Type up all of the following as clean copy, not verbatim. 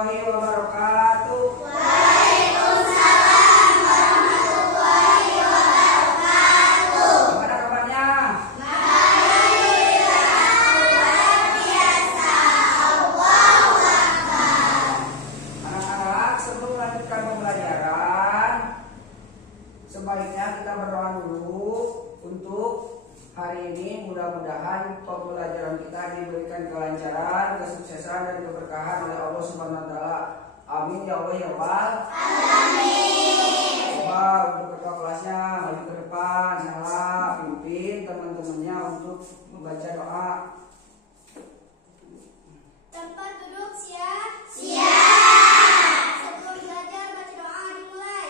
warahmatullahi wabarakatuh. Waalaikumsalam warahmatullahi wabarakatuh. Gimana kabarnya? Baik, luar biasa. Allahu Akbar. Anak-anak, sebelum melanjutkan pembelajaran, sebaiknya kita berdoa dulu untuk hari ini. Mudah-mudahan pembelajaran kita diberikan kelancaran, kesuksesan, dan keberkahan oleh Allah Subhanahu wa Ta'ala. Amin ya Allah ya Rabbal alamin. Coba untuk ketua kelasnya maju ke depan, salah pimpin teman-temannya untuk membaca doa. Tempat duduk siap. Siap. Sebelum belajar baca doa dimulai.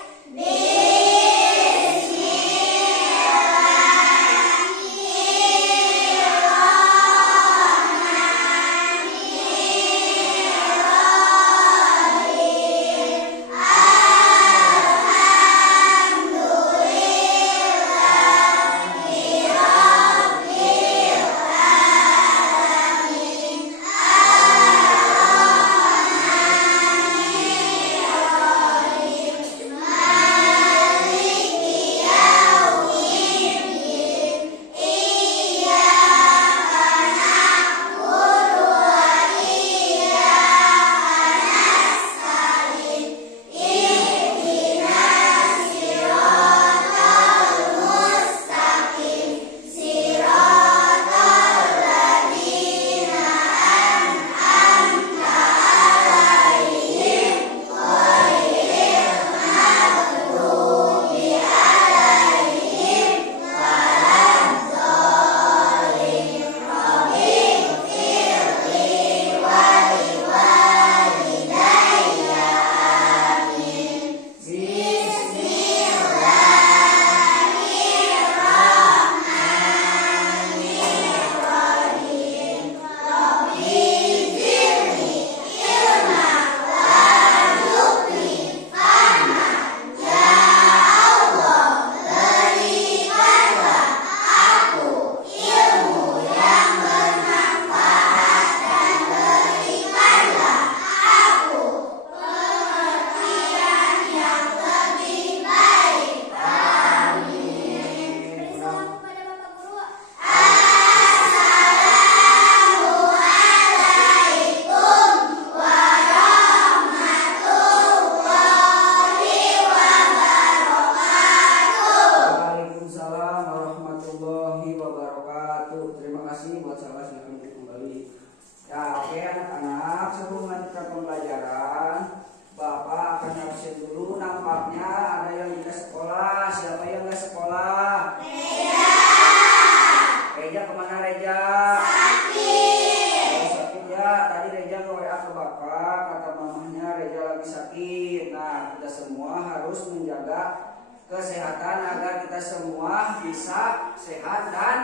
Waalaikumsalam warahmatullahi wabarakatuh. Terima kasih buat salah yang kembali. Ya, oke anak-anak, sebelum melanjutkan pembelajaran, Bapak akan absen dulu. Nampaknya ada yang tidak sekolah. Siapa yang nggak sekolah? Reja. Reja kemana Reja? Sakit. Oh, sakit ya. Tadi Reja nge-WA ke Bapak, kata mamahnya Reja lagi sakit. Nah, kita semua harus menjaga kesehatan agar kita semua bisa sehat dan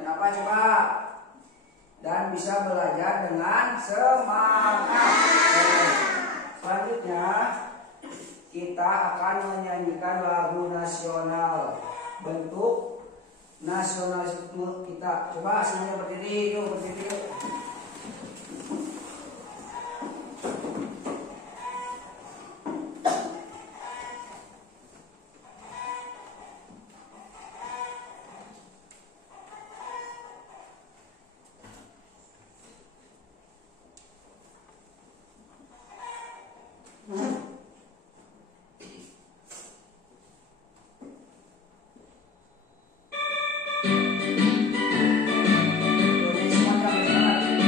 apa coba? Dan bisa belajar dengan semangat. Selanjutnya kita akan menyanyikan lagu nasional, bentuk nasionalisme kita. Coba semuanya berdiri yuk, berdiri yuk. Semuanya berdiri.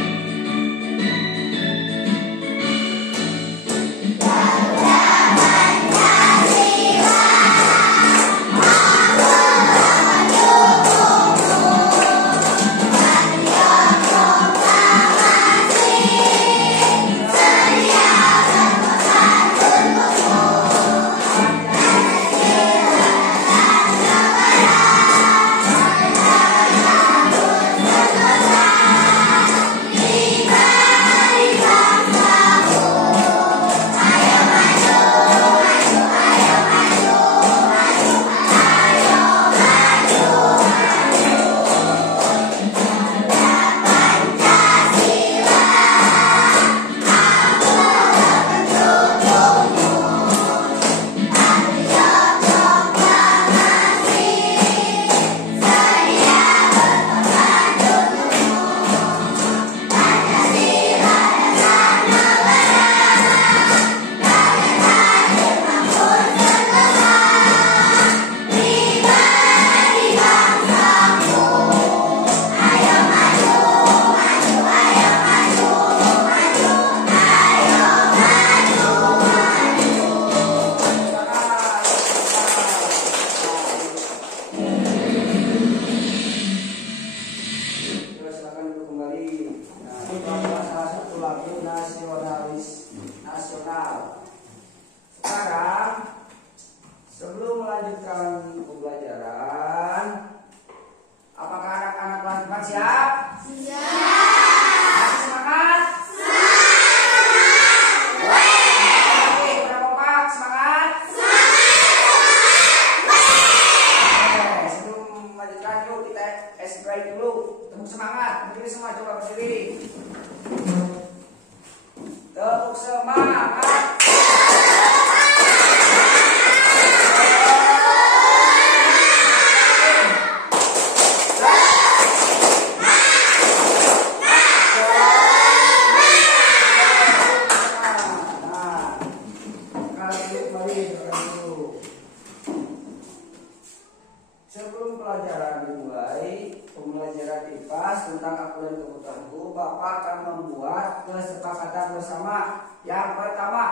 membuat kesepakatan bersama. Yang pertama,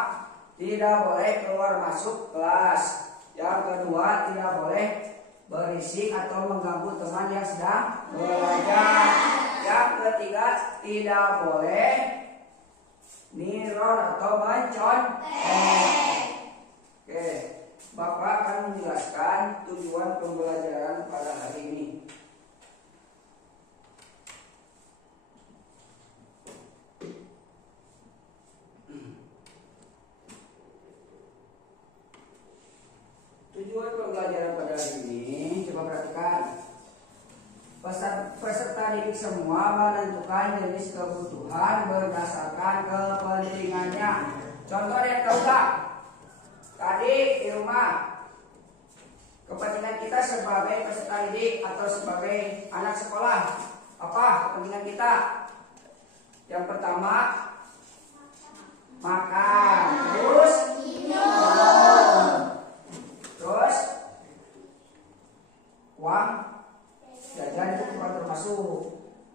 tidak boleh keluar masuk kelas. Yang kedua, tidak boleh berisik atau mengganggu teman yang sedang belajar. Yang ketiga, tidak boleh niron atau mencontek. Oke, Bapak akan menjelaskan tujuan pembelajaran pada hari ini. Tujuan pembelajaran pada hari ini, coba perhatikan. Peserta didik semua menentukan jenis kebutuhan berdasarkan kepentingannya. Contoh yang tahu tak? Tadi di rumah, kepentingan kita sebagai peserta didik atau sebagai anak sekolah, apa kepentingan kita? Yang pertama, makan, terus minum, terus uang jajan itu bukan termasuk.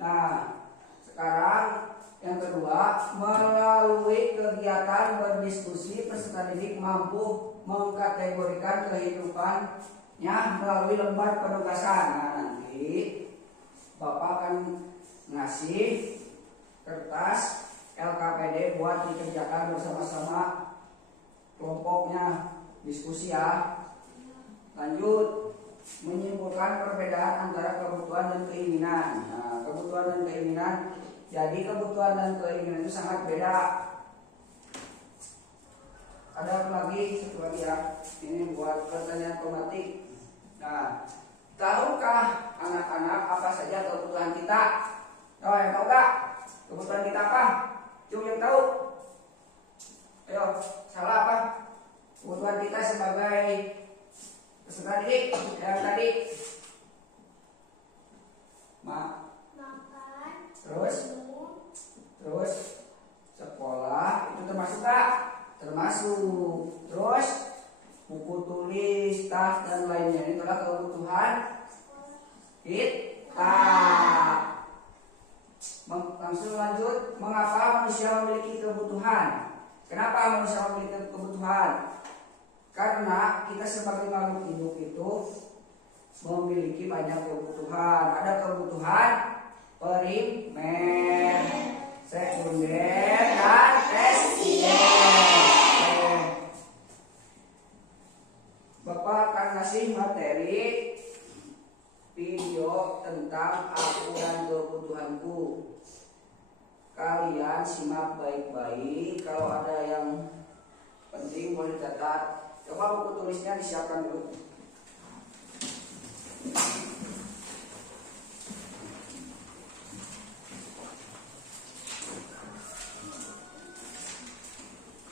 Nah, sekarang yang kedua, melalui kegiatan berdiskusi, peserta didik mampu mengkategorikan kehidupannya melalui lembar penugasan. Nah, nanti Bapak akan ngasih kertas LKPD buat dikerjakan bersama-sama kelompoknya, diskusi ya. Lanjut, menyimpulkan perbedaan antara kebutuhan dan keinginan. Nah, kebutuhan dan keinginan, jadi kebutuhan dan keinginan itu sangat beda. Ada satu lagi ya. Ini buat pertanyaan otomatik. Nah, tahukah anak-anak apa saja kebutuhan kita? Oh, yang tahu gak? Kebutuhan kita apa? Cuma yang tahu. Ayo, salah apa? Kebutuhan kita sebagai peserta didik yang tadi. Makan. Terus sekolah itu termasuk gak? Termasuk. Terus buku tulis, tas dan lainnya, ini adalah kebutuhan kita. Langsung lanjut, mengapa manusia memiliki kebutuhan? Kenapa manusia memiliki kebutuhan? Karena kita sebagai makhluk hidup itu memiliki banyak kebutuhan. Ada kebutuhan primer, sekunder, dan tersier. Bapak akan ngasih materi video tentang aku dan kebutuhanku. Kalian simak baik-baik. Kalau ada yang penting boleh catat. Coba buku tulisnya disiapkan dulu.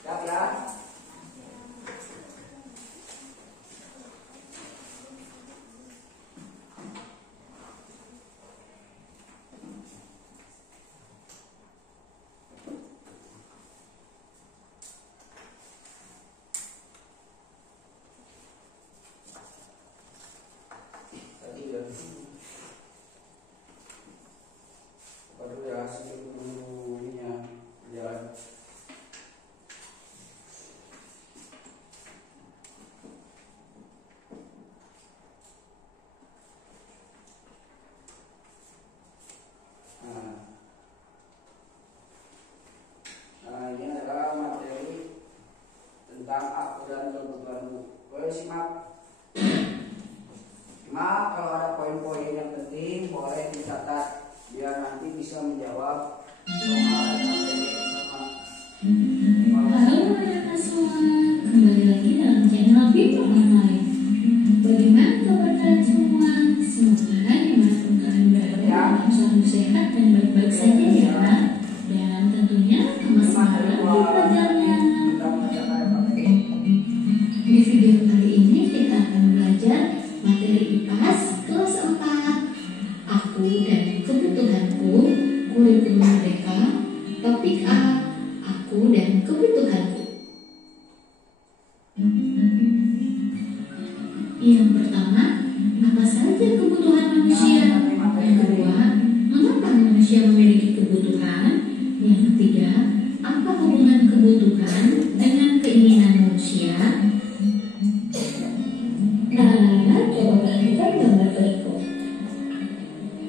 Siap ya? Tentang aku dan kebutuhanmu. Boleh simak. Simak, kalau ada poin-poin yang penting boleh dicatat biar nanti bisa menjawab soal LKPD sama. Halo anak-anak semua, kembali lagi dalam channel Bimo Online. Bagaimana kabar kalian semua? Semoga dimanapun kalian berada selalu sehat dan baik-baik saja ya. Dan tentunya semangat di pelajarannya. Di video kali ini kita akan belajar materi IPAS kelas 4. Aku dan kebutuhanku, kurikulum merdeka, topik A, aku dan kebutuhanku. Yang pertama, apa saja kebutuhan manusia? Yang kedua, mengapa manusia memiliki kebutuhan? Yang ketiga, dengan keinginan manusia. Nah, coba perhatikan gambar berikut.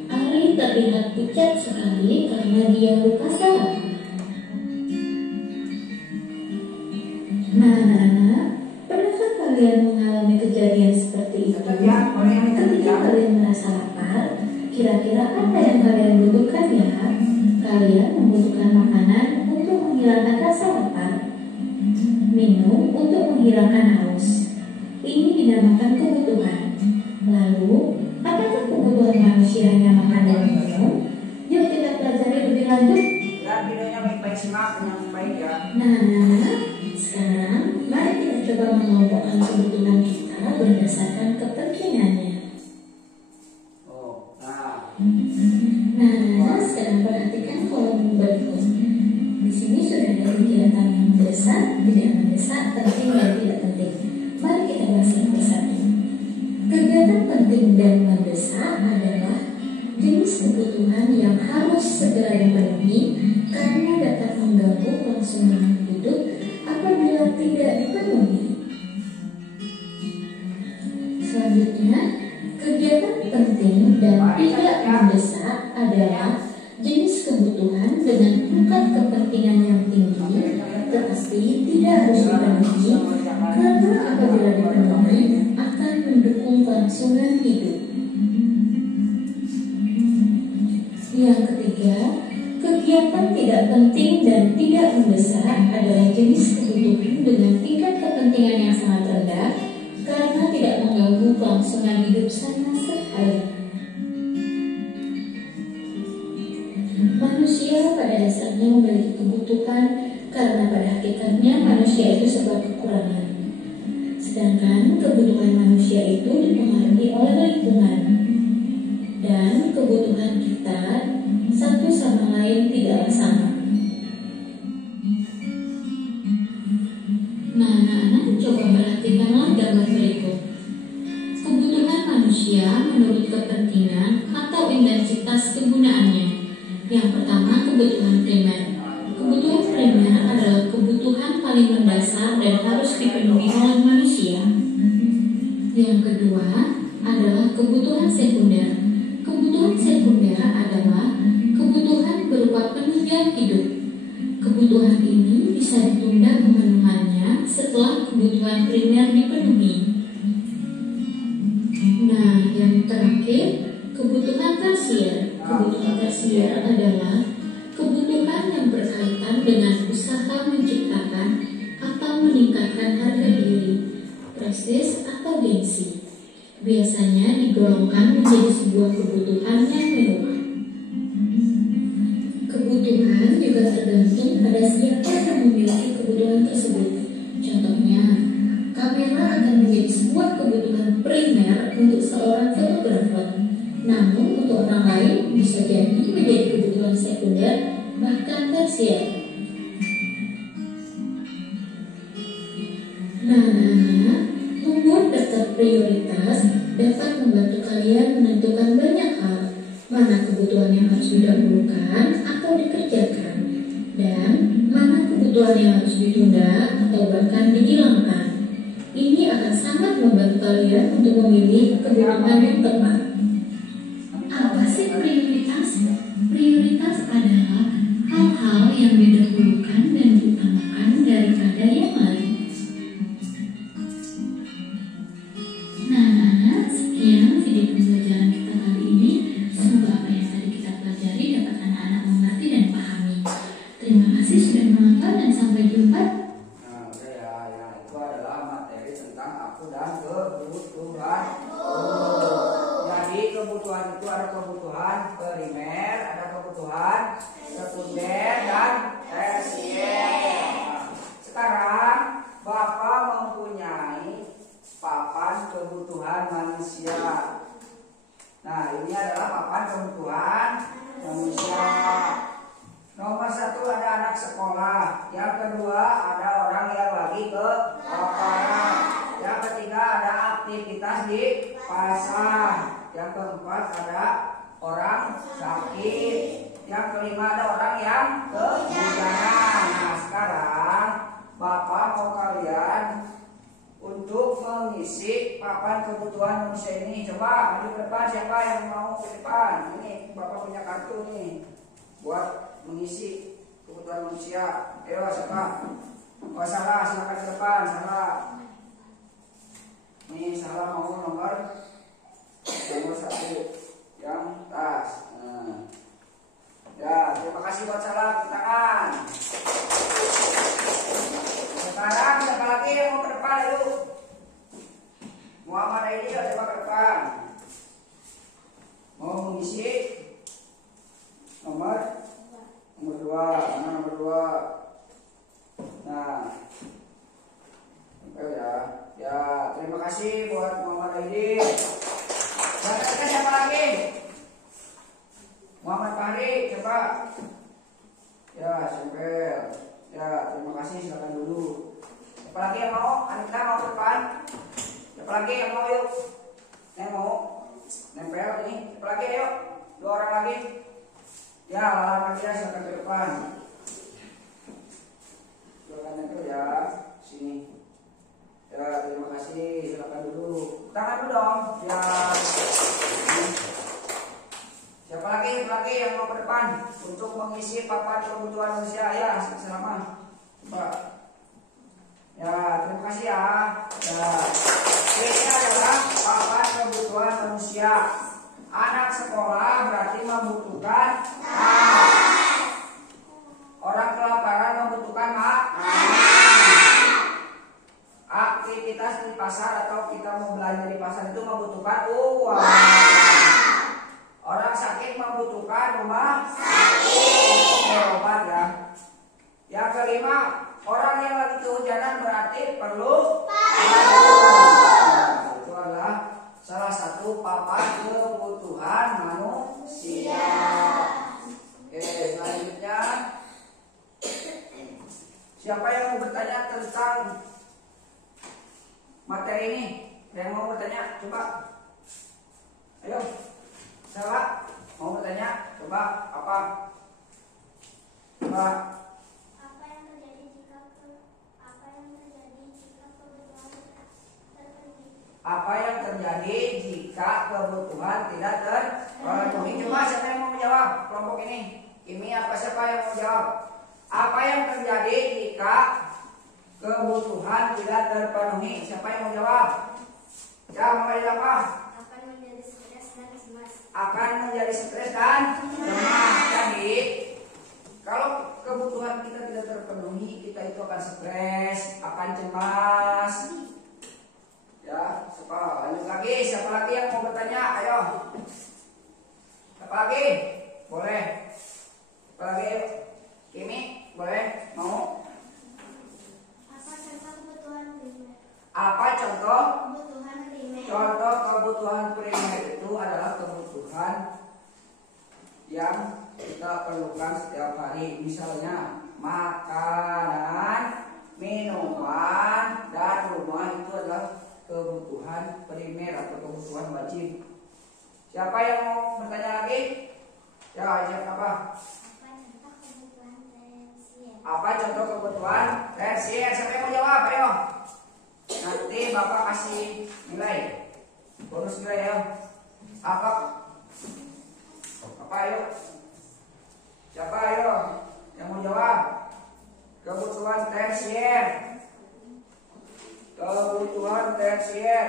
Ari terlihat pucat sekali karena dia lupa sarapan. Nah, pernahkah kalian mengalami kejadian seperti itu? Ketika kalian merasa lapar, kira-kira apa yang kalian butuhkan ya? Kalian membutuhkan makanan untuk menghilangkan rasa lapar, minum untuk menghilangkan haus. Ini dinamakan kebutuhan. Lalu, apakah kebutuhan manusia hanya makan dan minum? Yuk kita pelajari lebih lanjut. Ya, videonya baik-baik, simak yang baik ya. Nah, sekarang mari kita coba mengelompokkan kebutuhan kita berdasarkan kepentingannya. Nah, sekarang perhatikan kolom berikut. Di sini sudah ada kegiatan yang mendesak, tidak mendesak, penting dan tidak penting. Mari kita bahas satu persatu. Kegiatan penting dan mendesak adalah jenis kebutuhan yang harus segera dipenuhi karena dapat mengganggu kelangsungan hidup apabila tidak dipenuhi. Selanjutnya, kegiatan penting dan tidak mendesak adalah jenis kebutuhan dengan tingkat kepentingan yang tinggi tetapi tidak harus dipenuhi karena apabila dipenuhi akan mendukung kelangsungan hidup. Yang ketiga, kegiatan tidak penting dan tidak mendesak adalah jenis kebutuhan dengan tingkat kepentingan yang sangat rendah karena tidak mengganggu kelangsungan hidup sama sekali. Manusia pada dasarnya memiliki kebutuhan karena pada hakikatnya manusia itu sebuah kekurangan. Sedangkan kebutuhan manusia itu dipengaruhi oleh lingkungan. Dan kebutuhan kita satu sama lain tidaklah sama. Nah, anak-anak coba perhatikanlah gambar berikut. Kebutuhan manusia menurut kepentingan atau intensitas kegunaannya. Yang pertama, kebutuhan primer. Kebutuhan primer adalah kebutuhan paling mendasar dan harus dipenuhi oleh manusia. Yang kedua adalah kebutuhan sekunder. Kebutuhan sekunder adalah kebutuhan berupa penunjang hidup. Kebutuhan ini bisa ditunda pemenuhannya setelah kebutuhan primer dipenuhi. Nah, yang terakhir, kebutuhan tersier. Kebutuhan tersier adalah kebutuhan yang berkaitan dengan usaha menciptakan atau meningkatkan harga diri, prestis atau gengsi. Biasanya digolongkan menjadi sebuah kebutuhan yang mewah. Kebutuhan juga tergantung pada siapa yang memiliki kebutuhan tersebut. Contohnya, kamera akan menjadi sebuah kebutuhan primer untuk seorang fotografer. Namun untuk orang lain bisa jadi menjadi kebutuhan sekunder bahkan tersier. Nah, membuat daftar prioritas dapat membantu kalian menentukan banyak hal, mana kebutuhan yang harus didahulukan atau dikerjakan, dan mana kebutuhan yang harus ditunda atau bahkan dihilangkan. Ini akan sangat membantu kalian untuk memilih kebutuhan yang tepat. Apa sih prioritas? Prioritas adalah hal-hal yang didahulukan dan diutamakan daripada yang lain. Nah, sekian video pembelajaran kita kali ini. Semoga apa yang tadi kita pelajari dapat anak-anak mengerti dan pahami. Terima kasih sudah menonton dan sampai jumpa. Nah, udah ya, itu adalah materi tentang aku dan kebutuhan. Jadi kebutuhan itu ada kebutuhan primer, ada kebutuhan sekunder dan tersier. Sekarang Bapak mempunyai papan kebutuhan manusia. Nah, ini adalah papan kebutuhan manusia. Nomor 1 ada anak sekolah. Yang kedua ada orang yang lagi ke lapangan. Yang ketiga ada aktivitas di pasar. Yang keempat ada orang sakit. Yang kelima ada orang yang kehujanan. Nah, sekarang mengisi papan kebutuhan manusia ini. Coba maju ke depan, siapa yang mau ke depan? Ini Bapak punya kartu nih buat mengisi kebutuhan manusia. Ayo siapa? Oh salah, silakan ke depan. Salah. Ini salah mau nomor 1 yang tas. Nah. Ya, terima kasih buat salah, tepuk tangan. Sekarang siapa lagi yang mau ke depan? Ayo. Muhammad Aidi, coba ke depan. Mau mengisi nomor 2. Mana nomor 2? Nah, ya, ya, terima kasih buat Muhammad Aidi. Berikutnya siapa lagi? Muhammad Fahri, coba. Ya, sempel. Ya, terima kasih, silakan dulu. Siapa lagi yang mau? Anita mau ke depan? Siapa lagi yang mau? Yuk. Yang mau? Nempel ini. Siapa lagi? Ayo. 2 orang lagi. Ya, lama dia silakan ke depan. Silakan nempel ya. Sini. Ya, terima kasih. Silakan dulu. Tangan dulu dong. Ya. Siapa lagi yang mau ke depan untuk mengisi papan kebutuhan manusia? Ya, selama. Coba. Ya, terima kasih ya. Ya. Ini adalah papan kebutuhan manusia. Anak sekolah berarti membutuhkan orang kelaparan membutuhkan aktivitas di pasar atau kita mau belanja di pasar itu membutuhkan uang. Orang sakit membutuhkan rumah sakit, obat ya. Yang kelima, orang yang lagi kehujanan berarti perlu itu adalah salah satu papan kebutuhan manusia. Oke, selanjutnya siapa yang mau bertanya tentang materi ini? Yang mau bertanya, coba. Ayo. Salah, mau bertanya? Coba apa? Coba. Apa yang terjadi jika kebutuhan terpenuhi? Apa yang terjadi jika kebutuhan tidak terpenuhi? Coba siapa yang mau menjawab kelompok ini? Kimi apa siapa yang mau jawab? Apa yang terjadi jika kebutuhan tidak terpenuhi? Siapa yang mau jawab? Ya, mau jawab apa? Akan menjadi stres dan cemas. Jadi kalau kebutuhan kita tidak terpenuhi, kita itu akan stres, akan cemas. Ya, lanjut lagi. Siapa lagi yang mau bertanya? Ayo. Siapa lagi? Boleh. Siapa lagi? Kimi, boleh? Mau? Apa contoh kebutuhan primer? Apa contoh? Kebutuhan primer. Contoh kebutuhan primer itu adalah kebutuhan yang kita perlukan setiap hari. Misalnya makanan, minuman, dan rumah itu adalah kebutuhan primer atau kebutuhan wajib. Siapa yang mau bertanya lagi? Ya, siapa apa? Apa contoh kebutuhan tersier? Siapa yang mau jawab? Ayo. Nanti Bapak kasih nilai. Bonus nilai ya. Apa ayo? Siapa ayo yang mau jawab? Kebutuhan tersier. Kebutuhan tersier.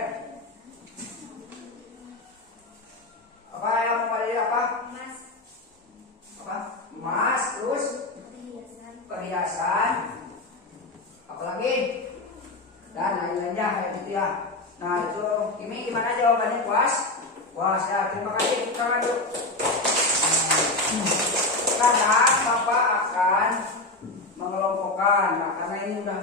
Apa yang mau balik apa? Emas. Apa? Emas, terus perhiasan. Apalagi? Dan lain-lainnya kayak gitu ya. Nah itu ini gimana jawabannya? Puas? Puas ya. Terima kasih. Tangan dulu. Sekarang Bapak akan mengelompokkan. Nah karena ini udah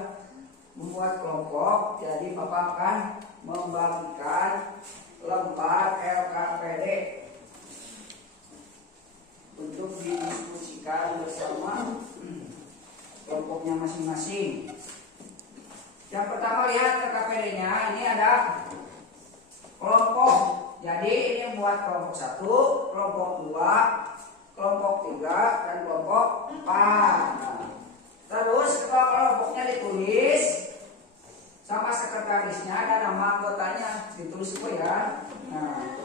membuat kelompok, jadi Bapak akan membagikan lembar LKPD untuk didiskusikan bersama kelompoknya masing-masing. Yang pertama lihat KKPD-nya, ini ada kelompok. Jadi ini buat kelompok 1, kelompok 2, kelompok 3, dan kelompok 4. Nah, terus ketua kelompoknya ditulis sama sekretarisnya dan nama anggotanya tulis semua ya. Nah,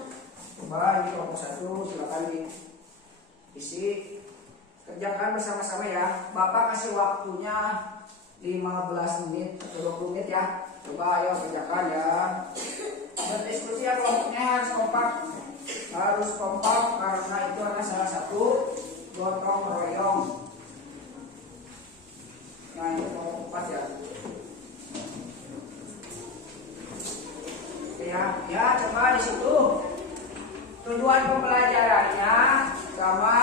coba ini kelompok 1 silakan diisi. Kerjakan bersama-sama ya. Bapak kasih waktunya 15 menit atau 20 menit ya. Coba ayo kerjakan ya. Berdiskusi ya, kelompoknya harus kompak. Harus kompak karena itu adalah salah satu gotong royong. Nah ini kelompok 4 ya. Ya coba di situ tujuan pembelajarannya sama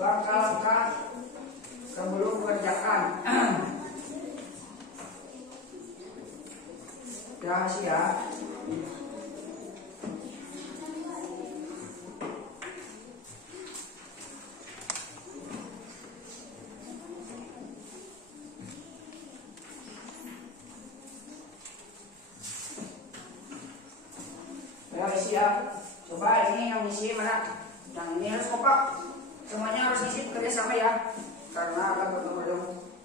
langkah-langkah sebelum mengerjakan. Rahasia. Ya isi ya. Coba ini yang isi mana? Yang ini harus kompak. Semuanya harus isi bekerja sama ya. Karena akan bertemu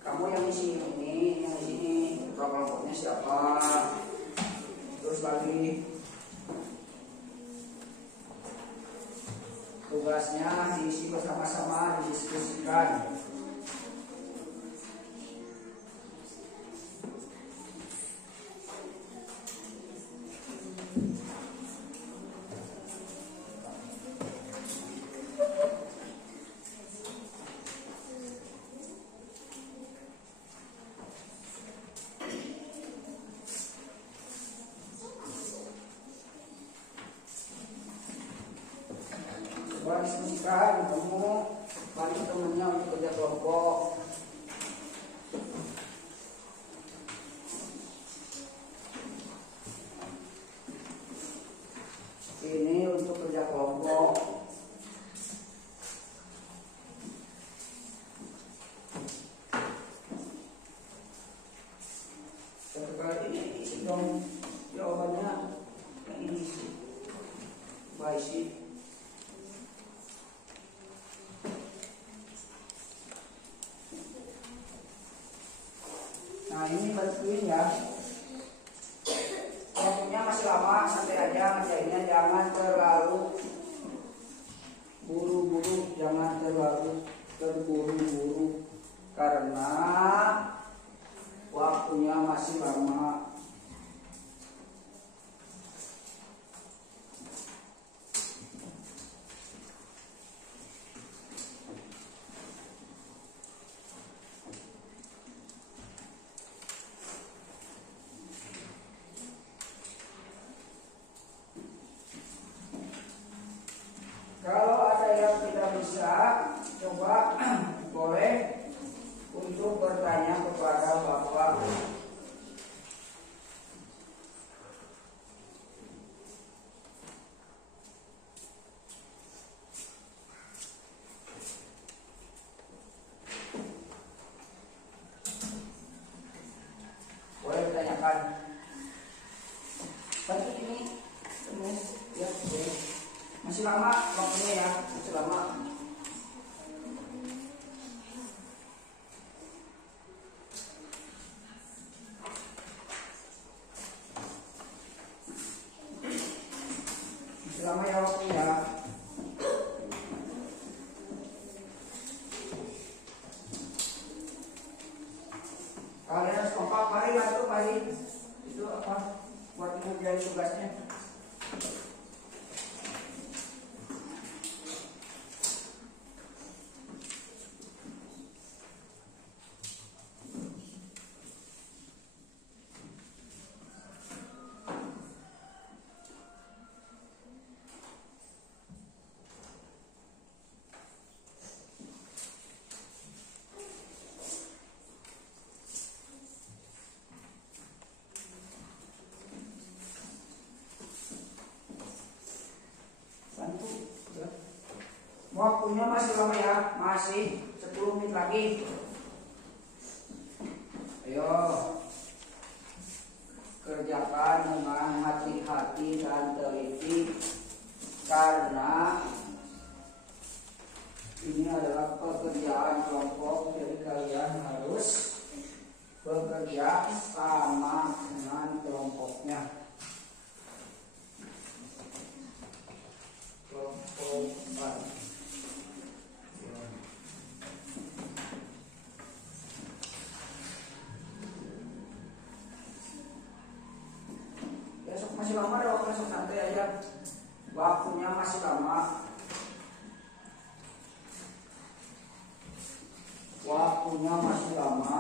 kamu yang isi ini, yang isi ini. Kelompoknya siapa? Terus lagi tugasnya diisi bersama-sama, didiskusikan. Coba diskusikan, kamu balik temennya untuk kerja kelompok. Ini untuk kerja kelompok. Setelah ini isi dong jawabannya yang ini sih. Baik sih. Nah ini bantuin ya. Waktunya masih lama, santai aja ngerjainnya, jangan terlalu buru-buru, jangan terlalu terburu-buru karena waktunya masih lama. Kalau ada yang tidak bisa, coba boleh untuk bertanya kepada Bapak. Boleh ditanyakan. Tapi ini ya, masih lama waktunya ya, masih lama. Masih lama ya waktunya. Kalian harus kompak, mari bantu, mari. Itu apa? Buat ngerjain tugasnya. Waktunya masih lama ya, masih 10 menit lagi. Ayo kerjakan dengan hati-hati dan teliti karena ini adalah pekerjaan kelompok, jadi kalian harus bekerja sama dengan kelompoknya. Kelompokan. Besok masih lama dong, besok santai aja. Waktunya masih lama. Waktunya masih lama.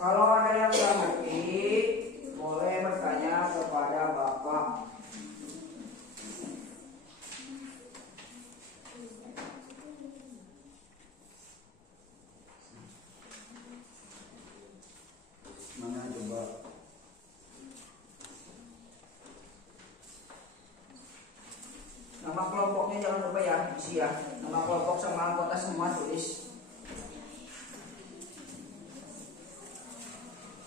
Kalau ada yang nggak ngerti, boleh bertanya kepada Bapak. Mana coba? Nama kelompoknya jangan lupa ya, isi ya. Nama kelompok sama anggota semua tulis.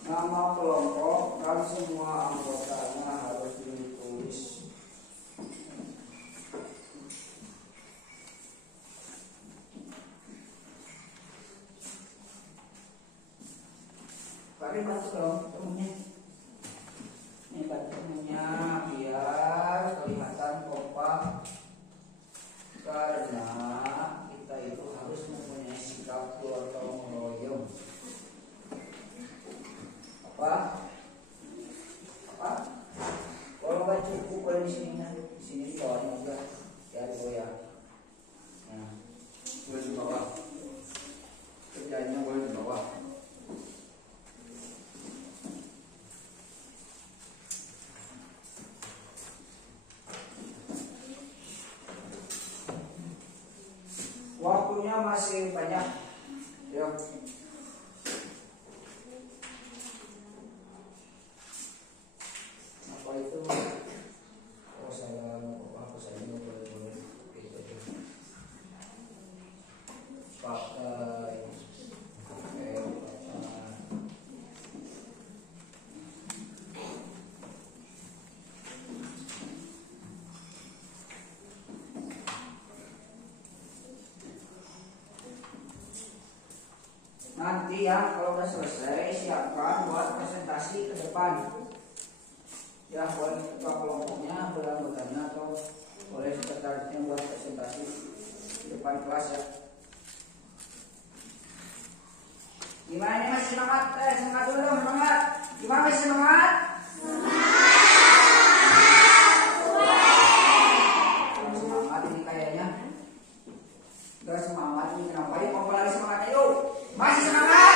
Nama kelompok dan semua anggotanya harus ditulis. Mari bantu dong temennya. Ini bantu temennya biar kelihatan kompak. Karena kita itu harus mempunyai sikap gotong royong. Apa? Kalau nggak cukup boleh di sini, di sini di bawahnya juga, ya di bawah ya. Nah, boleh di bawah. Kerjanya boleh di bawah. Waktunya masih banyak, ya. Itu saya boleh gitu pakai nanti ya kalau udah selesai siapkan buat presentasi ke depan. Ya boleh ketua kelompoknya, boleh anggotanya atau boleh sekretarisnya buat presentasi di depan kelas ya. Gimana ini masih semangat? Semangat dulu dong, semangat. Gimana masih semangat? Semangat ini kayaknya. Gak semangat ini kenapa? Yuk mau lagi semangatnya yuk. Masih semangat?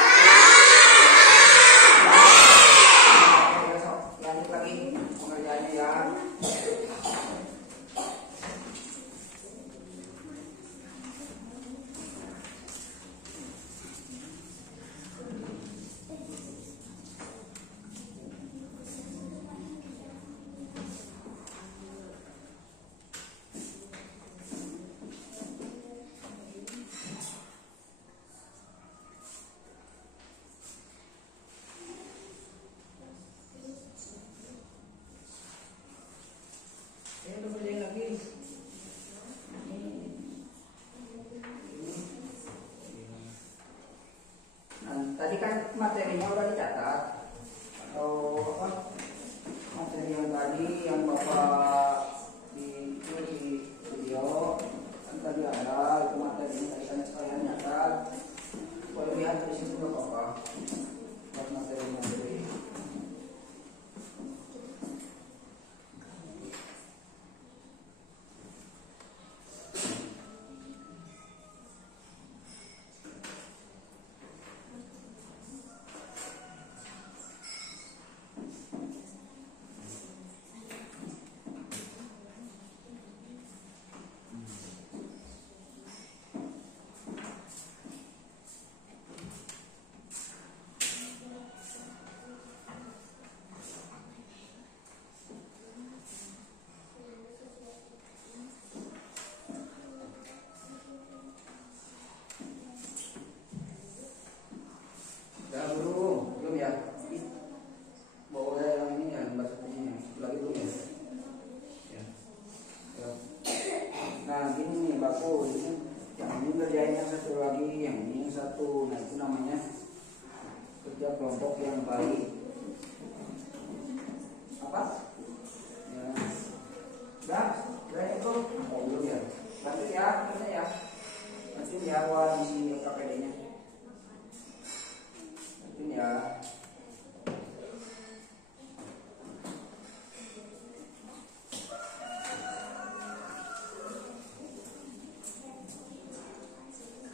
kerja kelompok yang baik. Apa? Ya. Udah itu. Oh, belum ya. Lanjut ya, lanjut ya. Lanjut ya, buat isi KPD-nya. Lanjut ya.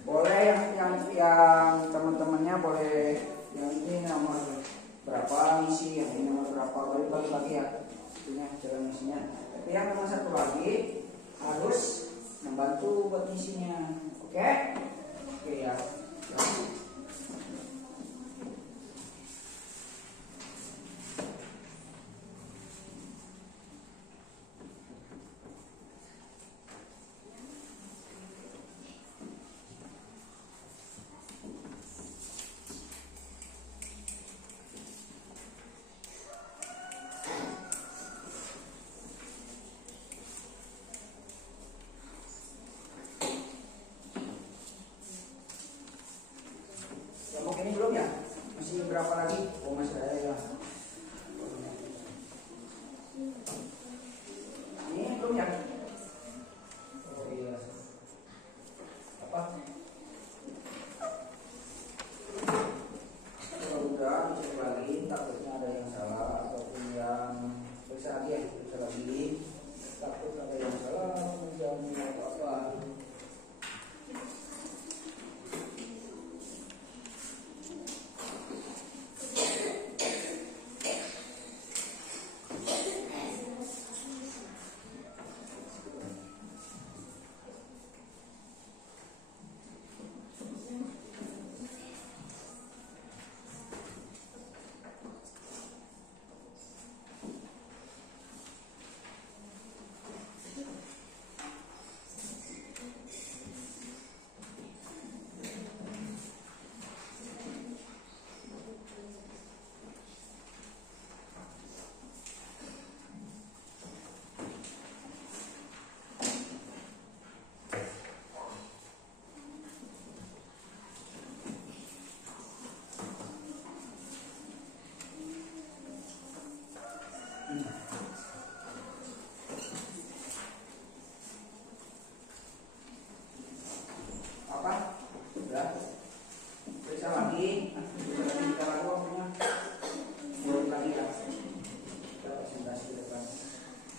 Boleh yang teman-temannya boleh yang ini nomor berapa isi, yang ini nomor berapa, boleh bagi-bagi ya. Itunya cara ngisinya. Tapi yang nomor satu lagi harus membantu buat isinya. Oke? Oke ya. Kelompok ini belum ya? Masih berapa lagi? Oh, masih ada ya. Ini belum ya? Oh iya. Apa? Kalau udah dicek lagi, takutnya ada yang salah ataupun yang periksa lagi ya, periksa lagi. Takut ada yang salah, menjamin apa-apa. Apa? Sudah. Periksa lagi. Kita lagi waktunya. Belum lagi ya. Kita presentasi ke depan.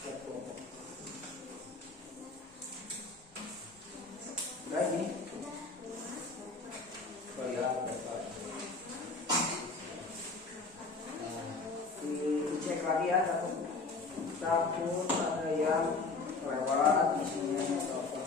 Siap kelompok. Udah ini. Oh ya, dapat. Nah, dicek lagi ya. Takut ada yang lewat isinya atau apa.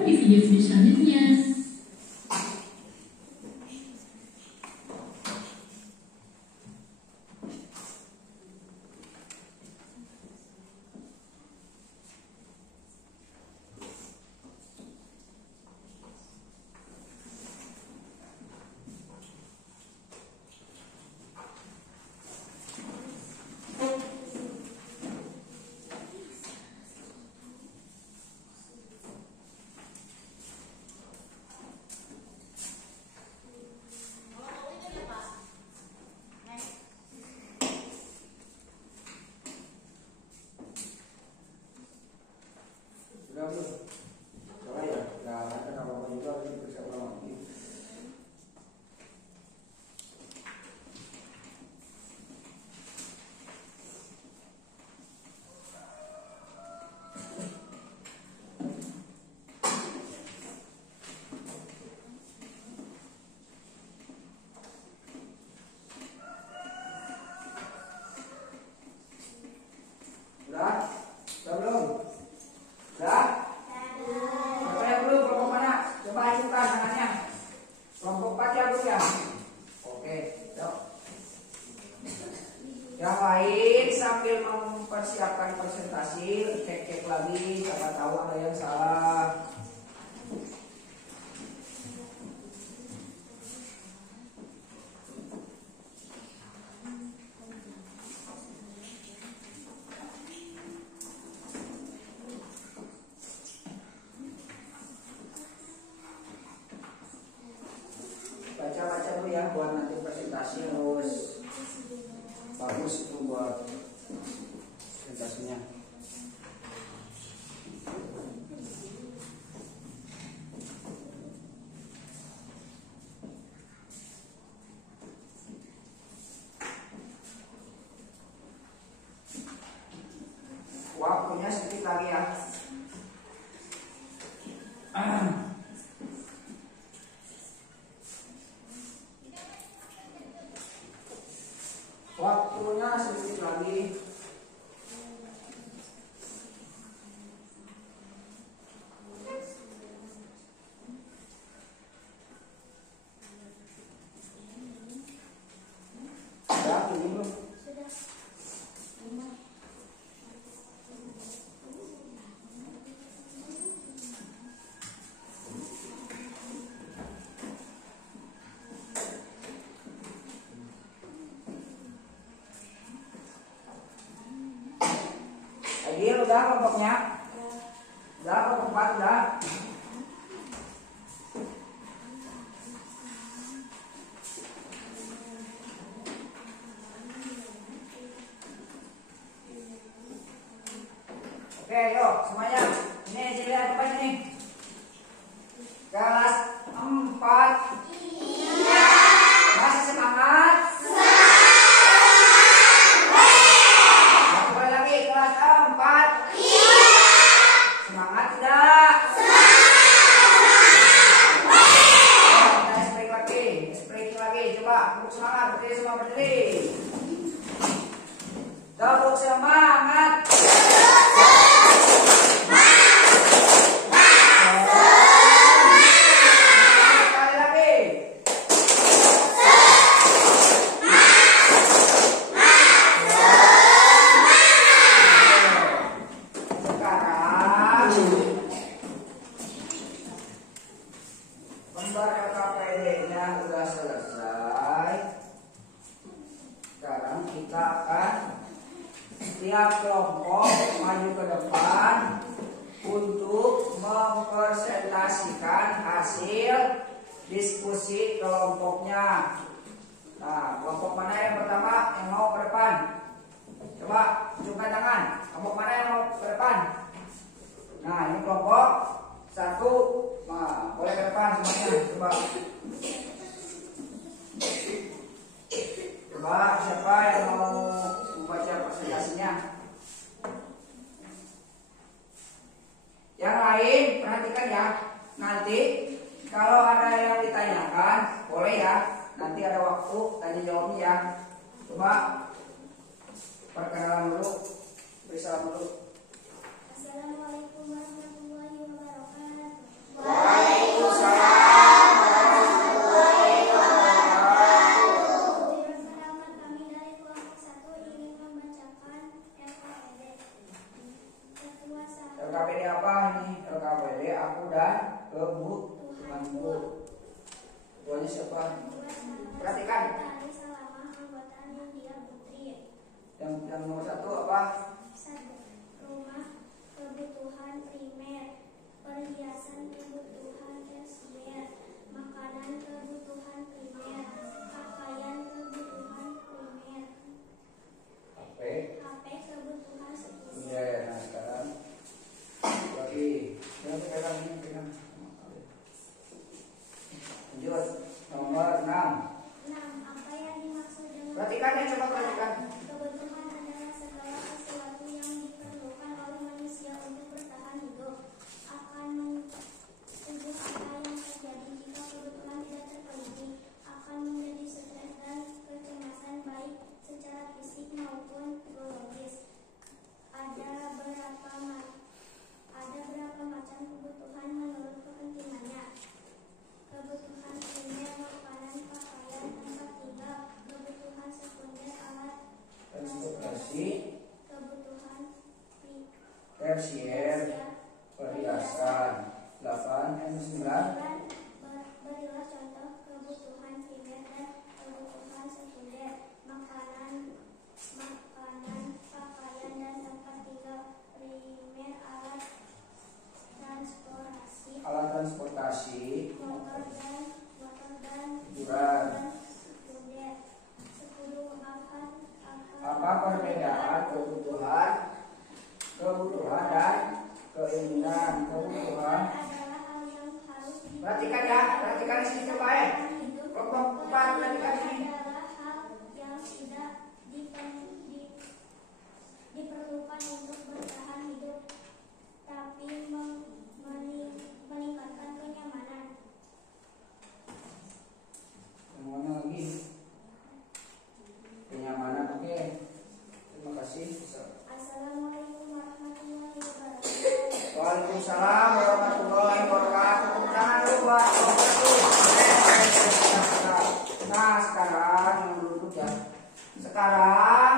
Di video-video selanjutnya. Yang lain sambil mempersiapkan presentasi, cek-cek lagi, siapa tahu ada yang salah. Baca-baca dulu ya buat nanti presentasi harus bagus itu buat presentasinya. Waktunya sedikit lagi ya. Waktunya sedikit lagi. Sudah, ini belum? Sudah. Adil udah kelompoknya? Udah kelompok 4 udah? Oke, yuk semuanya. Ini dilihat apa ini? Kelas 4. Iya. Masih semangat? Kembali lagi kelas 4. Iya. Semangat tidak? Semangat. Kita break lagi. Coba tepuk semangat, berdiri semua berdiri. Tepuk semangat. Sekali lagi. Sekarang gambar LKPD-nya sudah selesai. Sekarang kita akan setiap kelompok maju ke depan untuk mempresentasikan hasil diskusi kelompoknya. Nah, kelompok mana yang pertama yang mau ke depan? Coba tunjukkan tangan. Kelompok mana yang mau ke depan? Nah, ini kelompok 1. Nah, boleh ke depan semuanya. Coba siapa yang mau membaca presentasinya? Yang lain perhatikan ya. Nanti kalau ada yang ditanyakan boleh ya. Nanti ada waktu tanya jawabnya ya. Coba perkenalan dulu. Beri salam dulu. Assalamualaikum warahmatullahi wabarakatuh. Waalaikumsalam warahmatullahi wabarakatuh. Pertama kami dari kelompok 1 ingin membacakan LKPD. Ketua 1 LKPD apa ini? LKPD aku dan kebutuhanku. Ketuanya siapa? Perhatikan. Tari Salama anggota Nindya Putri. Yang nomor 1 apa? 1. Rumah kebutuhan primer, perhiasan kebutuhan tersier, makanan kebutuhan primer, pakaian kebutuhan primer, HP. HP kebutuhan sekunder. Ya, nah sekarang lagi. Yang pegang ini pegang. Lanjut. Nomor 6. 6. Apa yang dimaksud dengan Perhatikan ya, coba perhatikan. kebutuhan adalah segala sesuatu yang diperlukan oleh manusia untuk bertahan hidup. Akan mencegah apa yang terjadi jika kebutuhan tidak terpenuhi. Akan menjadi stres dan kecemasan baik secara fisik maupun biologis. Ada berapa macam kebutuhan menurut kepentingannya? Kebutuhan primer, makanan, pakaian, tempat tinggal. Kebutuhan sekunder, alat kebutuhan tersier, perhiasan. 9. Berilah contoh kebutuhan primer dan kebutuhan sekunder, makanan, pakaian dan tempat tinggal. Primer alat transportasi, motor dan hiburan. sekunder. 10. Apa perbedaan kebutuhan dan keinginan? Kebutuhan. Adalah hal yang harus Perhatikan ya, perhatikan di sini coba ya. Kelompok 4, perhatikan sini. adalah hal yang tidak diperlukan untuk bertahan hidup, tapi meningkatkan kenyamanan. Yang mana lagi? Kenyamanan, oke. Terima kasih. Assalamualaikum warahmatullahi wabarakatuh. Waalaikumsalam warahmatullahi wabarakatuh. Jangan lupa Nah, sekarang yang duduk ya. Sekarang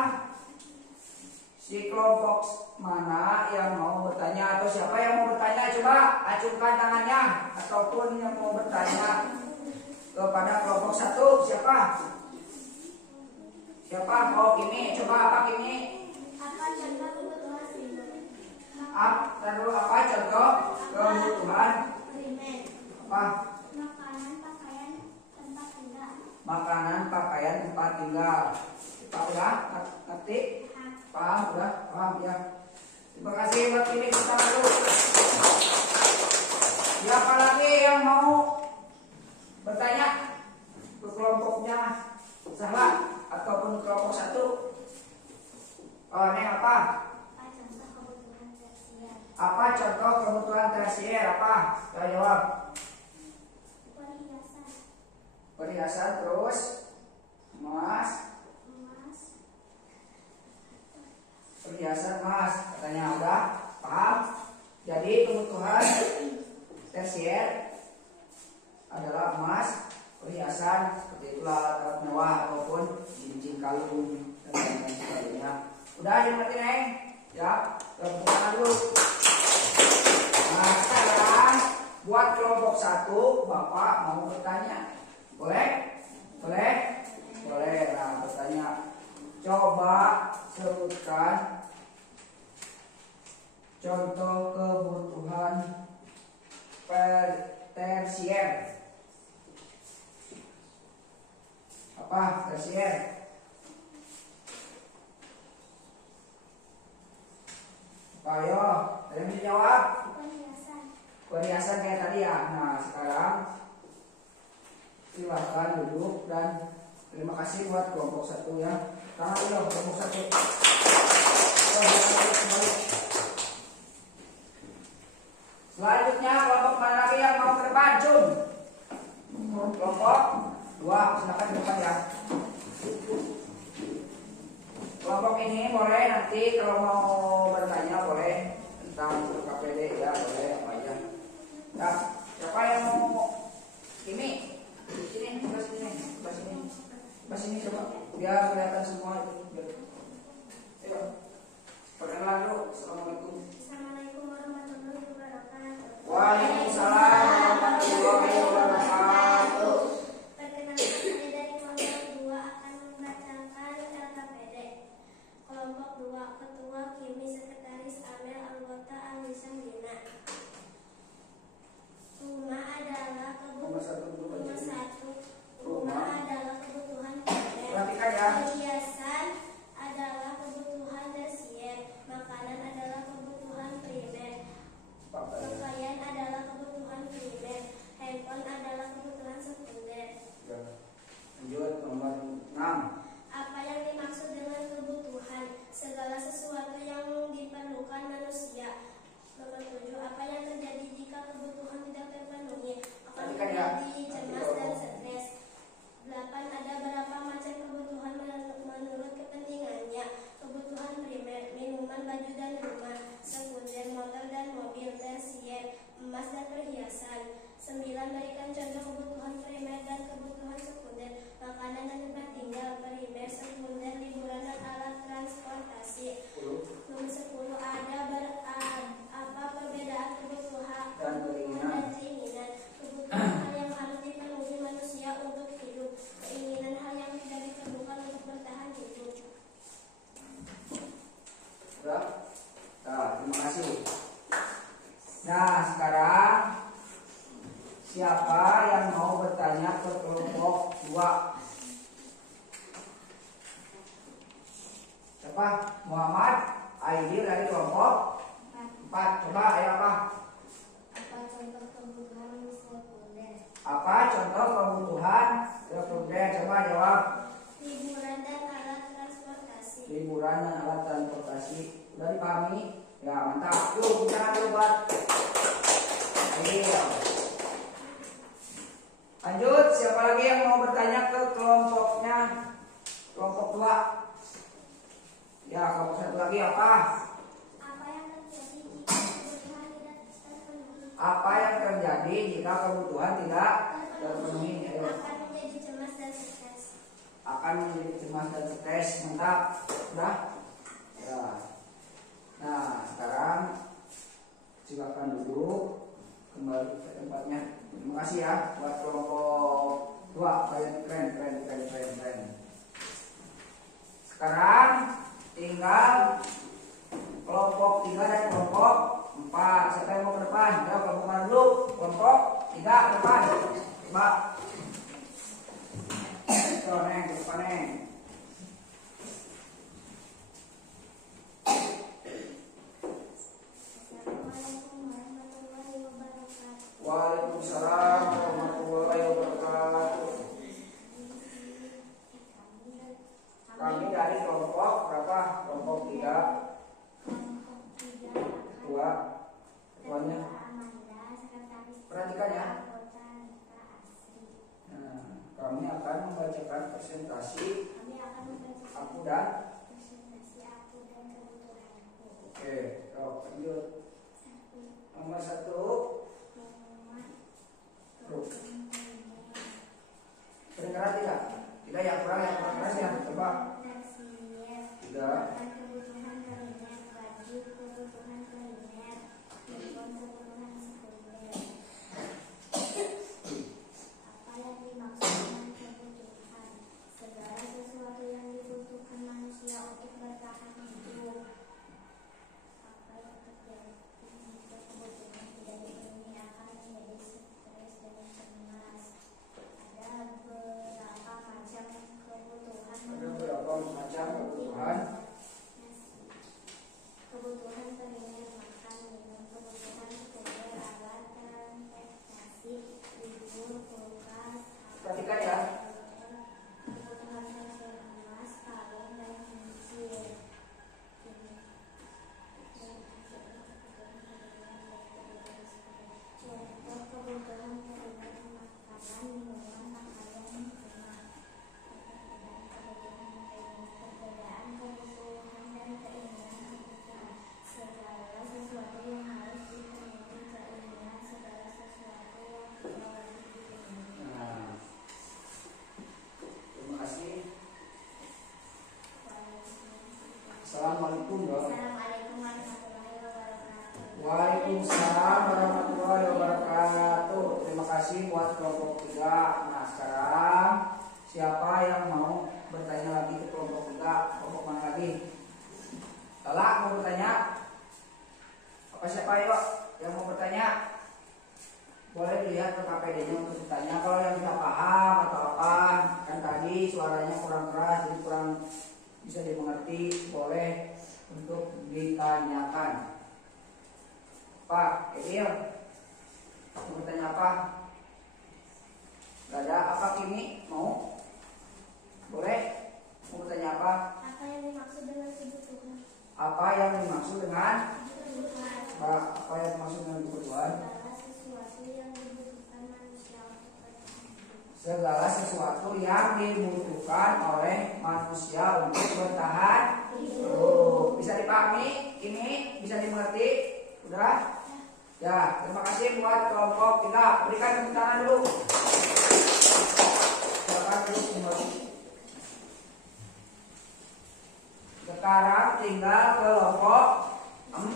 si kelompok mana yang mau bertanya atau siapa yang mau bertanya, coba acungkan tangannya, ataupun yang mau bertanya kepada kelompok 1. Siapa? Oh, Kimi. Coba apa Kimi? Apa contoh kebutuhan primer? Apa contoh kebutuhan Primer. apa? Makanan, pakaian, tempat tinggal. Pak udah ngerti? Paham ya. Terima kasih buat ini kita dulu. Siapa lagi yang mau bertanya ke kelompoknya salah ataupun kelompok 1? Ini apa? Apa contoh kebutuhan tersier? Apa? Ya, jawab. Perhiasan, terus emas. Perhiasan emas, katanya udah paham. Jadi kebutuhan tersier adalah emas, perhiasan, seperti itulah alat mewah ataupun cincin kalung dan lain sebagainya. Udah dimengerti neng? Ya, kebutuhan dulu. Nah, sekarang buat kelompok 1, Bapak mau bertanya. Boleh? Nah, bertanya. Coba sebutkan contoh kebutuhan tersier. Apa tersier? Ayo, ada yang bisa jawab? Perhiasan kayak tadi ya. Nah, sekarang silahkan duduk dan terima kasih buat kelompok 1 ya. Tangan dulu kelompok 1. Selanjutnya kelompok mana lagi yang mau ke depan? Jum. Kelompok 2 silakan ke depan ya. Kelompok ini boleh nanti kalau mau bertanya boleh tentang KPD ya, boleh apa aja. Ya, siapa yang mau ini? Sini, sini coba biar kelihatan semua itu. Ayo, perkenalan dulu. Assalamualaikum. Assalamualaikum warahmatullahi wabarakatuh. Waalaikumsalam warahmatullahi wabarakatuh. Perkenalkan, saya dari kelompok 2 akan membacakan LKPD. Kelompok 2, Ketua Kimi, Sekretaris Amel, Anggota Alisam Dina. Rumah adalah kebutuhan primer. Perhatikan ya. Perhiasan adalah kebutuhan tersier. Makanan adalah kebutuhan primer. Pakaian adalah kebutuhan primer. Handphone adalah kebutuhan sekunder. Lanjut nomor 6. Apa yang dimaksud dengan kebutuhan? Segala sesuatu yang diperlukan manusia. Nomor 7. Apa yang terjadi jika kebutuhan tidak terpenuhi? Akan menjadi cemas dan stres. 8. Ada berapa macam kebutuhan menurut kepentingannya? Kebutuhan primer, minuman, baju dan rumah. Sekunder, motor dan mobil. Tersier, emas dan perhiasan. 9. Berikan contoh kebutuhan primer dan kebutuhan sekunder. Makanan dan tempat tinggal. Primer, sekunder, liburan dan alat transportasi. Apa? Muhammad Aidil dari kelompok 4. Coba ayo apa? Apa contoh kebutuhan sekunder? Apa contoh kebutuhan sekunder? Coba jawab. Liburan dan alat transportasi. Liburan dan alat transportasi. Udah dipahami? Ya mantap. Yuk kita dulu buat. Ayo. Lanjut. Siapa lagi yang mau bertanya ke kelompoknya? Kelompok 2. Ya kelompok 1 lagi apa? Apa yang terjadi jika kebutuhan tidak terpenuhi? Apa yang terjadi jika kebutuhan tidak terpenuhi? Ayo. Akan menjadi cemas dan stres. Akan menjadi cemas dan stres. Mantap. Sudah? Ya. Nah, sekarang silakan duduk kembali ke tempatnya. Terima kasih ya buat kelompok 2. Keren. Sekarang tinggal kelompok 3 dan kelompok 4. Siapa yang mau ke depan? Ayo kelompok mana dulu? Kelompok 3 ke depan. Coba. Tuh, Neng, ke depan, Neng. Assalamualaikum warahmatullahi wabarakatuh. Waalaikumsalam warahmatullahi wabarakatuh. Kami dari kelompok berapa? Kelompok 3. Kelompok 3 Dua. Ketuanya. Amanda, sekretaris Perhatikan ya. anggota Nita Asri. Nah, kami akan membacakan presentasi Kami akan membacakan aku dan. presentasi aku dan kebutuhanku. Oke, lanjut. Nomor 1. Pengumuman Tuh. kebutuhan kuliner. Kedengaran tidak? Tidak yang kurang keras ya. Coba. Tersier. 3. Makan kebutuhan kuliner, baju kebutuhan kuliner, telepon kebutuhan sekunder. Apa yang dimaksud dengan kebutuhan? Segala sesuatu yang dibutuhkan manusia untuk bertahan hidup. Apa yang terjadi jika kebutuhan tidak dipenuhi akan menjadi stres dan cemas. Ada beberapa macam kebutuhan. Ada beberapa macam kebutuhan. Kebutuhan kuliner, makan, minum, kebutuhan sekunder, alat transportasi, libur, kulkas, Perhatikan ya. kebutuhan pensil, emas, kalung, dan pensil. Contoh kebutuhan kuliner, makanan, minuman, pakaian, rumah. Perbedaan kebutuhan dan keinginan kebutuhan. Segala sesuatu yang harus dipenuhi, keinginan segala sesuatu yang tidak wajib dipenuhi. Nah, terima kasih. Assalamualaikum Assalamualaikum warahmatullahi wabarakatuh. Waalaikumsalam warahmatullahi wabarakatuh. Terima kasih buat kelompok 3. Nah, sekarang siapa yang mau bertanya lagi ke kelompok 3? Kelompok mana lagi? Talak mau bertanya? Apa siapa yuk yang mau bertanya? Boleh dilihat ke KPD-nya untuk bertanya. Kalau yang tidak paham atau apa, kan tadi suaranya kurang keras, jadi kurang bisa dimengerti, boleh untuk ditanyakan. Pak, Edil, mau bertanya apa? Gak ada apa kini? Mau? Boleh? Mau bertanya apa? Apa yang dimaksud dengan kebutuhan? Apa yang dimaksud dengan Kebutuhan. apa yang dimaksud dengan kebutuhan? Segala sesuatu yang dibutuhkan oleh manusia Segala sesuatu yang dibutuhkan oleh manusia untuk bertahan hidup. untuk bertahan hidup. Bisa dipahami? Ini bisa dimengerti? Udah? Ya, terima kasih buat kelompok 3. Berikan tepuk tangan dulu. Silakan duduk kembali. Sekarang tinggal kelompok 4.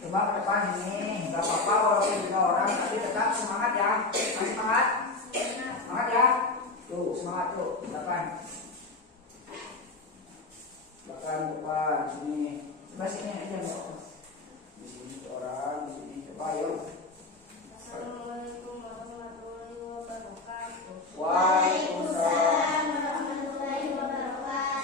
Coba ke depan ini, nggak apa-apa walaupun 3 orang, tapi tetap semangat ya. Masih semangat? Semangat ya. Tuh, semangat tuh. Depan. Depan sini. Coba sini aja nggak apa-apa. Di sini orang, di sini. Coba ayo. Assalamualaikum warahmatullahi wabarakatuh. Waalaikumsalam. warahmatullahi wabarakatuh.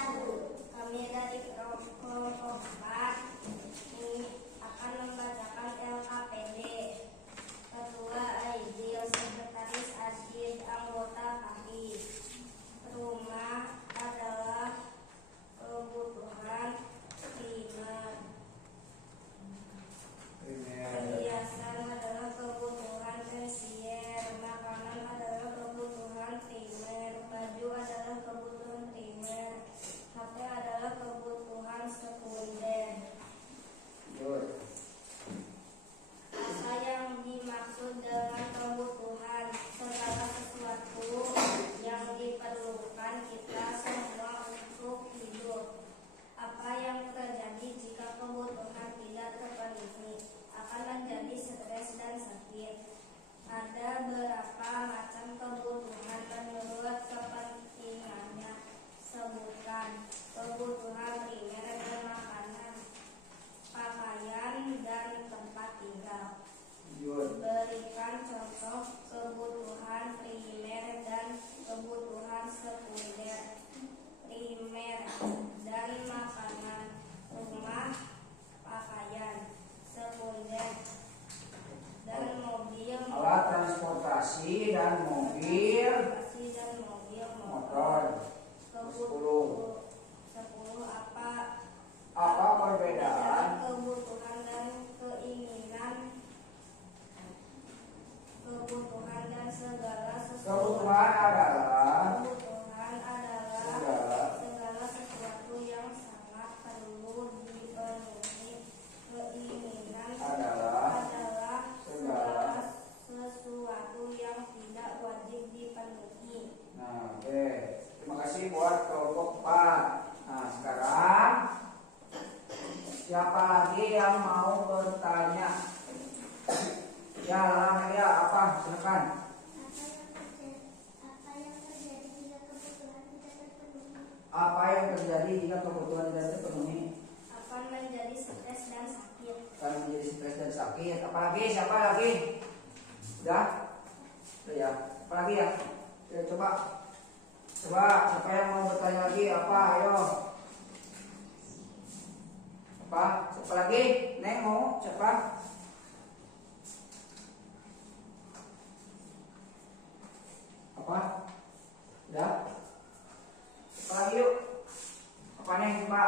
kelompok 4. Nah, sekarang siapa lagi yang mau bertanya? Ya, ya apa? Silakan. Apa yang terjadi jika kebutuhan tidak terpenuhi? Akan menjadi stres dan sakit. Akan menjadi stres dan sakit. Apalagi? Siapa lagi? Udah? Udah ya. Apalagi ya? Ya, coba. Siapa yang mau bertanya lagi? Apa? Ayo. Apa? Siapa lagi? Neng mau? Siapa? Apa? Udah? Apa lagi yuk? Apa Neng? Coba.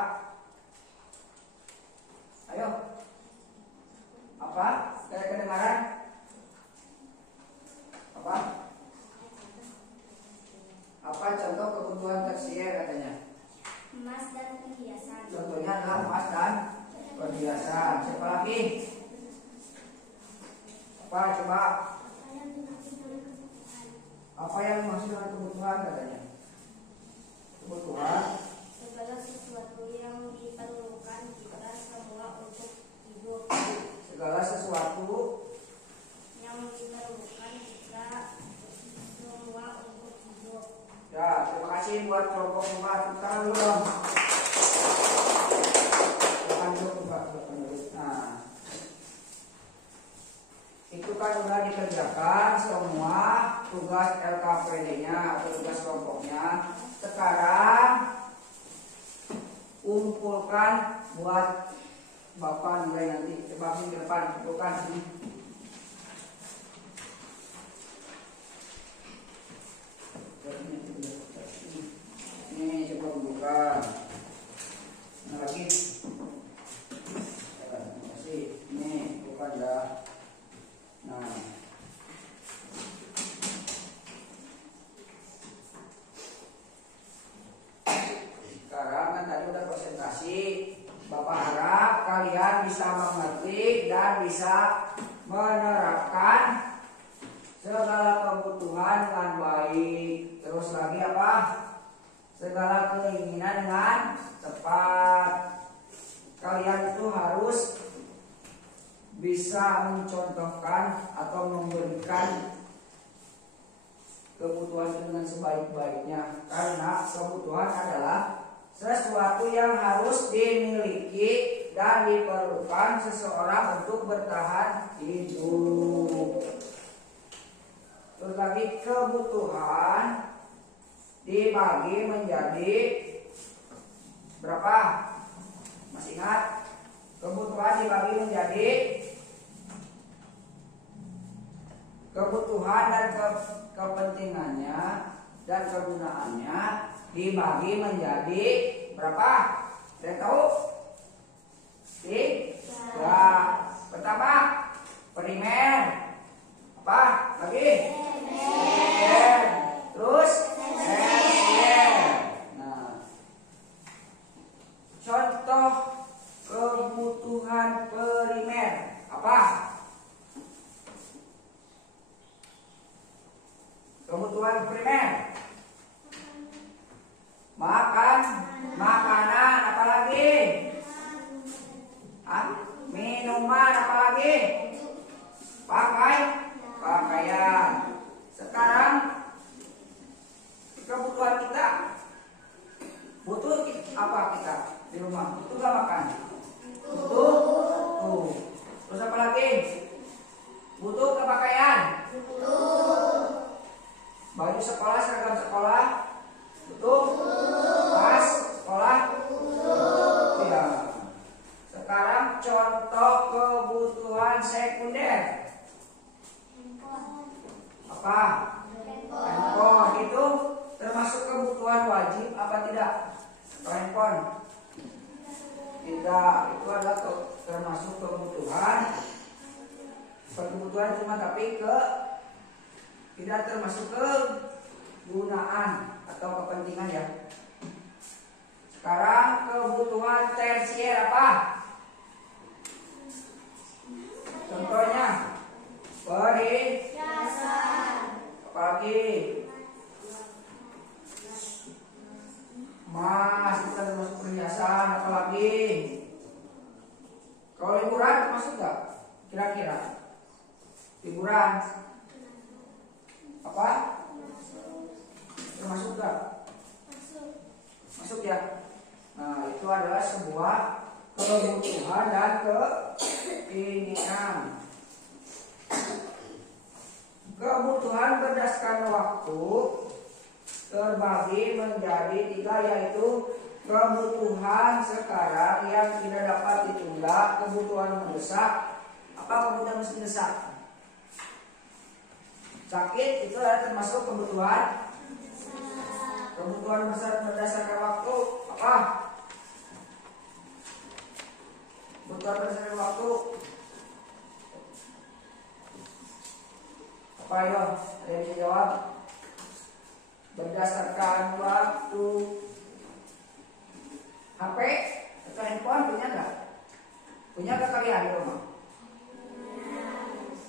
Ayo. Apa? Kayak kedengaran? Apa? Apa contoh kebutuhan tersier katanya? Emas dan perhiasan. Contohnya adalah emas dan perhiasan. Siapa lagi? Apa coba? Apa yang dimaksud dengan kebutuhan katanya? Kebutuhan Segala sesuatu yang diperlukan kita semua untuk hidup. segala sesuatu Yang diperlukan kita semua untuk hidup. ya. Terima kasih buat kelompok 4. Sekarang dulu dong. Silakan dulu Pak. Nah, itu kan udah dikerjakan semua tugas LKPD-nya atau tugas kelompoknya. Sekarang kumpulkan buat Bapak nilai nanti. Coba ke depan, kumpulkan sini. Ini coba kumpulkan. Nah, lagi. Terima kasih. Ini kumpulkan ya. Nah. Sekarang kan tadi udah presentasi. Bapak harap kalian bisa mengerti dan bisa menerapkan segala kebutuhan dengan baik. Terus lagi apa? Segala keinginan dengan tepat. Kalian itu harus bisa mencontohkan atau memberikan kebutuhan itu dengan sebaik-baiknya. Karena kebutuhan adalah sesuatu yang harus dimiliki dan diperlukan seseorang untuk bertahan hidup. Terus lagi kebutuhan dibagi menjadi berapa? Masih ingat? Kebutuhan dibagi menjadi kebutuhan dan kepentingannya dan kegunaannya dibagi menjadi berapa? Ada tahu? 3. Pertama, primer. Apa? Lagi? Sekunder. Terus? Tersier. Nah, contoh kebutuhan primer apa? Kebutuhan primer. Makan, makanan, apa lagi? Minuman, apa lagi? Pakaian. Sekarang kebutuhan kita butuh apa kita di rumah? Butuh gak makan? Butuh. Tuh. Terus apa lagi? Butuh ke pakaian? Butuh. Baju sekolah, seragam sekolah? Butuh. Tas sekolah? Butuh. Ya. Sekarang contoh kebutuhan sekunder. Apa? Handphone. Itu termasuk kebutuhan wajib apa tidak? Handphone? Tidak. Itu adalah termasuk kebutuhan. Kebutuhan cuma tapi tidak termasuk kegunaan atau kepentingan ya. Sekarang kebutuhan tersier apa? Contohnya perhiasan. Apalagi? emas itu kan termasuk perhiasan. Apalagi kalau liburan masuk nggak? Kira-kira liburan apa? Termasuk nggak? Masuk ya. Nah itu adalah sebuah kebutuhan dan keinginan. Kebutuhan berdasarkan waktu terbagi menjadi 3, yaitu kebutuhan sekarang yang tidak dapat ditunda, kebutuhan mendesak. Apa kebutuhan mendesak? Sakit itu adalah termasuk kebutuhan. Kebutuhan berdasarkan waktu apa? Kebutuhan berdasarkan waktu apa ya? Ada yang jawab? Berdasarkan waktu. HP atau handphone punya nggak? Punya nggak kalian di rumah?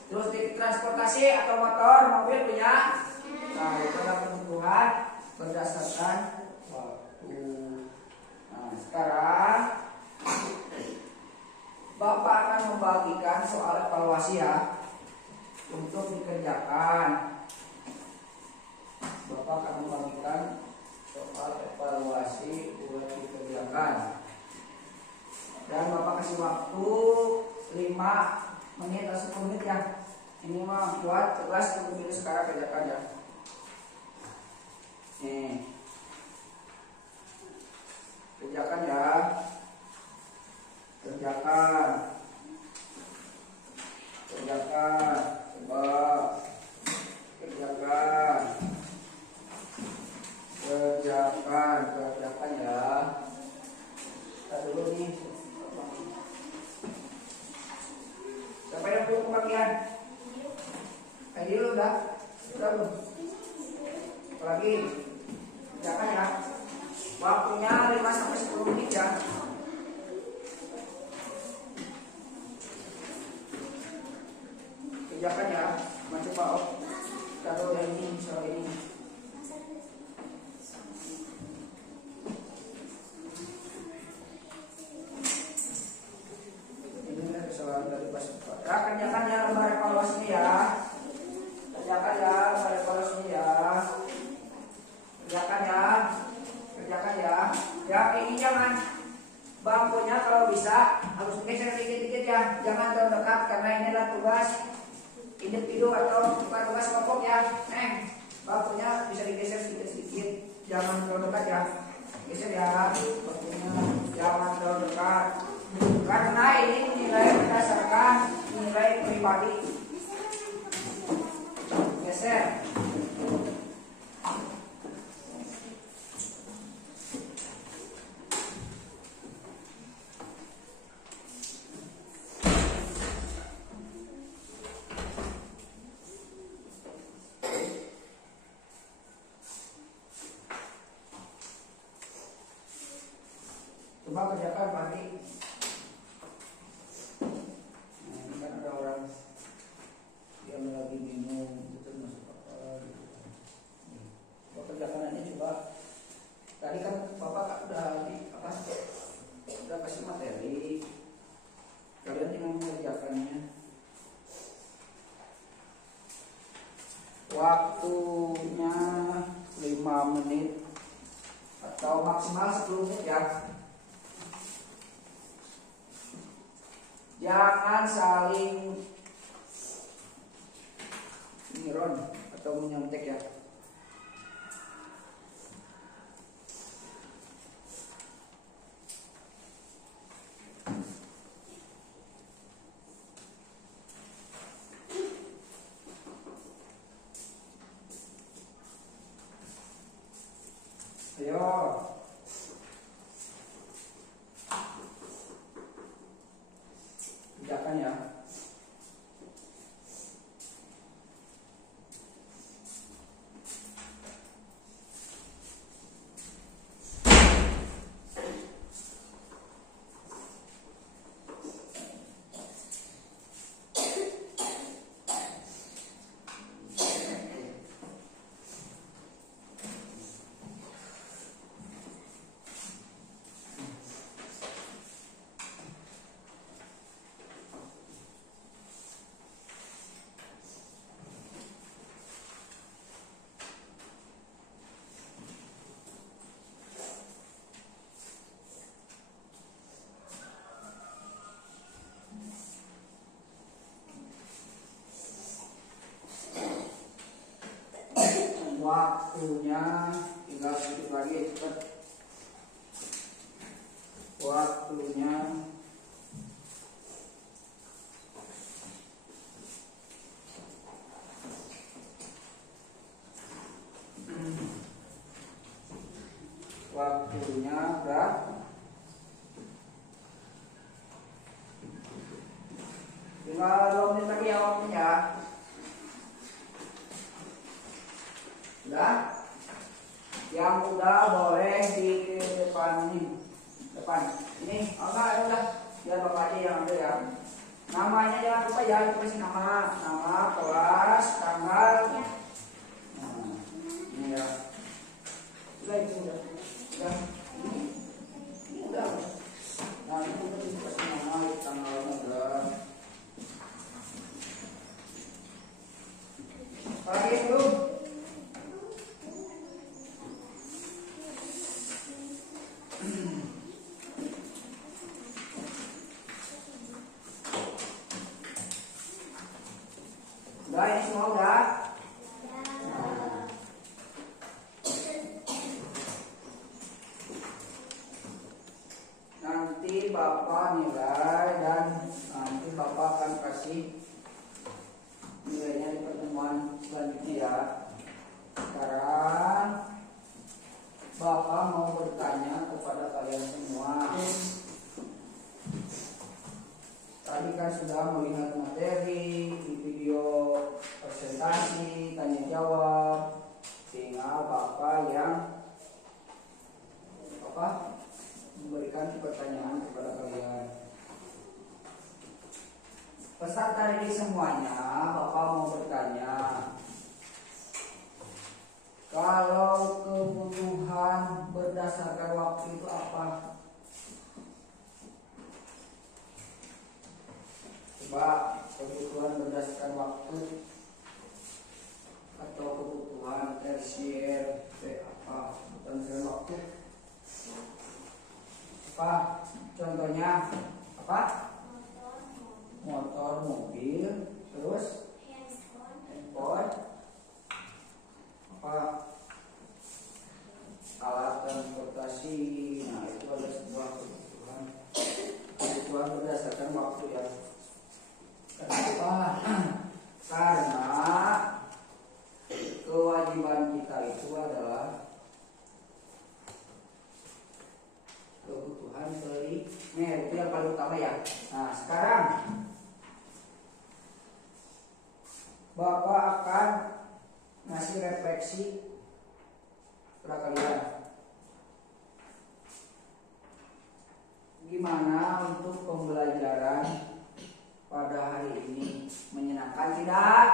Terus di transportasi atau motor, mobil punya? Nah itu adalah kebutuhan berdasarkan waktu. Nah sekarang Bapak akan membagikan soal evaluasi ya untuk dikerjakan. Bapak akan membagikan soal evaluasi buat dikerjakan. Dan Bapak kasih waktu 5 menit atau 10 menit ya. Ini mah buat kelas untuk sekarang kerjakan ya. Nih. Kerjakan ya. Kerjakan. Coba. Kerjakan ya. Kita dulu nih. Siapa yang belum pembagian? Tadi lu udah belum? Apalagi kerjakan ya. Waktunya 5-10 menit ya. Kerjakan ya. Macam Pak Op. Taruh yang ini, soal ini. Ya, kerjakan ya lembar evaluasinya ya. Kerjakan ya lembar evaluasinya ya. Kerjakan ya. Ya ini jangan bangkunya kalau bisa harus geser dikit-dikit ya. Jangan terlalu dekat karena ini adalah tugas individu atau bukan tugas kelompok ya. Bangkunya bisa digeser sedikit-sedikit. Jangan terlalu dekat ya. Geser ya. Bangkunya jangan terlalu dekat. Karena ini nilai berdasarkan nilai pribadi. Geser. Coba kerjakan pagi. Lagi bingung itu masuk apa gitu. Bapak kerjakan aja coba. Tadi kan Bapak udah kasih materi. Kalian tinggal mengerjakannya. Waktunya 5 menit atau maksimal 10 menit ya. Jangan saling ngiron atau menyontek ya. Ayo. Kerjakan ya. waktunya tinggal sedikit lagi cepet. Waktunya udah tinggal 2 menit lagi ya waktunya. Udah, yang udah boleh di depan ini, oh enggak, ya udah biar bapak aja yang ambil ya. Namanya jangan lupa ya, tulis nama kelas, tanggal. Nah, ini ya. Udah itu udah. Ini udah. Nah, itu udah dikasih nama, tanggalnya udah. Lagi belum? Udah, ini semua udah. Nanti bapak nilai dan nanti bapak akan kasih nilainya di pertemuan selanjutnya ya. Sekarang bapak mau bertanya kepada kalian semua. Tadi kan sudah melihat materi di video presentasi, tanya jawab. Tinggal bapak yang memberikan pertanyaan kepada kalian. Peserta ini semuanya, bapak mau bertanya. Kalau kebutuhan berdasarkan waktu itu apa? Coba kebutuhan berdasarkan waktu atau kebutuhan tersier apa? Berdasarkan waktu. Apa? Contohnya apa? Motor, mobil, terus handphone, apa? Alat transportasi. Nah, itu ada sebuah kebutuhan berdasarkan waktu ya. Kenapa? Karena kewajiban kita itu adalah kebutuhan primer, itu yang paling utama ya. Nah, sekarang bapak akan ngasih refleksi kepada kalian. Gimana untuk pembelajaran pada hari ini? Menyenangkan tidak?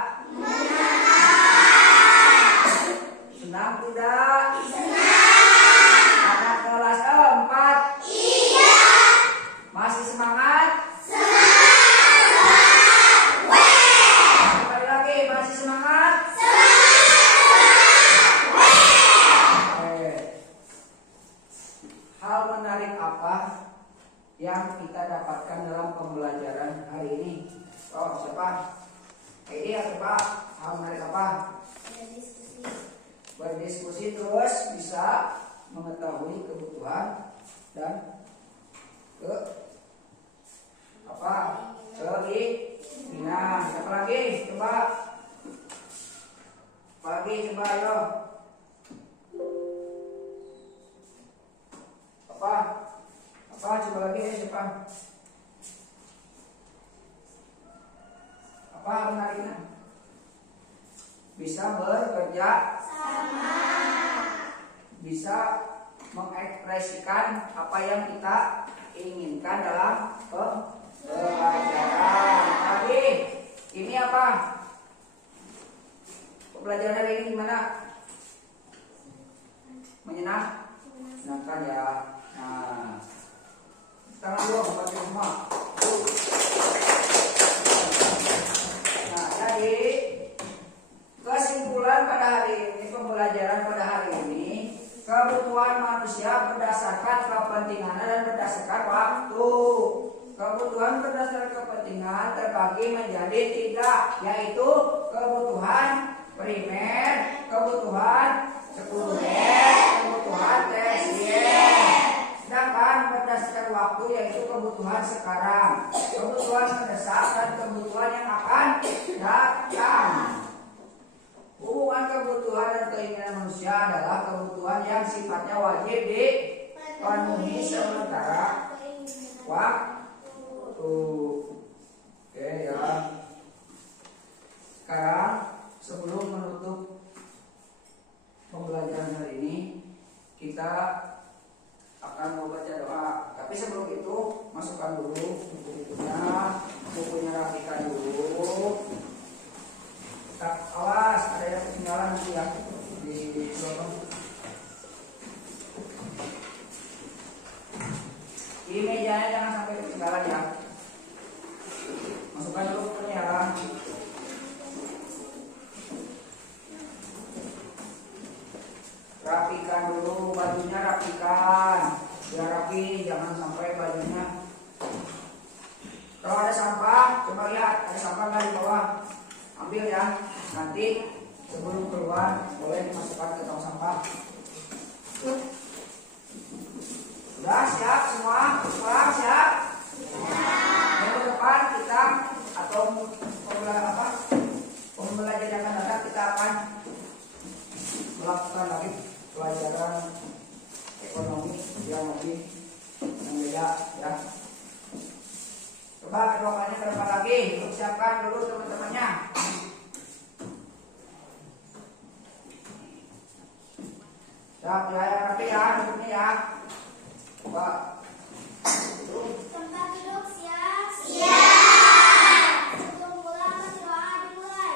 Senang tidak? Anak kelas 4? Iya. Masih semangat? Kembali lagi, masih semangat? Hal menarik apa yang kita dapatkan dalam pembelajaran hari ini? Oh, siapa? Ini ya, coba. Hal menarik apa? Berdiskusi terus bisa mengetahui kebutuhan dan keinginan. Siapa lagi? Coba. Coba ayo. Coba lagi ya, siapa? Apa menariknya? Bisa bekerja sama. Bisa mengekspresikan apa yang kita inginkan dalam pembelajaran. Lagi, ini apa? Pembelajaran hari ini gimana? Menyenangkan ya. Nah, tangan dua pakai semua. Nah, jadi kesimpulan pada hari ini, pembelajaran pada hari ini, kebutuhan manusia berdasarkan kepentingan dan berdasarkan waktu. Kebutuhan berdasarkan kepentingan terbagi menjadi 3, yaitu kebutuhan primer, kebutuhan 10 es kebutuhan tersier. Sedangkan berdasarkan waktu yaitu kebutuhan sekarang, kebutuhan mendesak dan kebutuhan yang akan datang. Hubungan kebutuhan dan keinginan manusia adalah kebutuhan yang sifatnya wajib dipenuhi sementara waktu. Oke ya. Sekarang sebelum menutup pembelajaran hari ini, kita akan membaca doa. Tapi sebelum itu masukkan dulu bukunya rapikan dulu. Awas ada yang ketinggalan nanti ya di belakang. Di mejanya jangan sampai ketinggalan ya. Masukkan dulu bukunya ya. Rapikan dulu bajunya, rapikan biar rapi, jangan sampai bajunya. Kalau ada sampah, coba lihat ada sampah nggak di bawah, ambil ya. Nanti sebelum keluar boleh dimasukkan ke tong sampah. Sudah siap semua? Semua siap? Minggu depan kita atau pembelajaran yang akan datang kita akan melakukan lagi pelajaran ekonomi yang lebih beda ya. Coba kedua kalinya ke depan lagi, untuk siapkan dulu teman-temannya. Siap ya, yang rapi ya, duduknya ya. Coba. Tempat duduk siap. Siap. Sebelum pulang doa dimulai.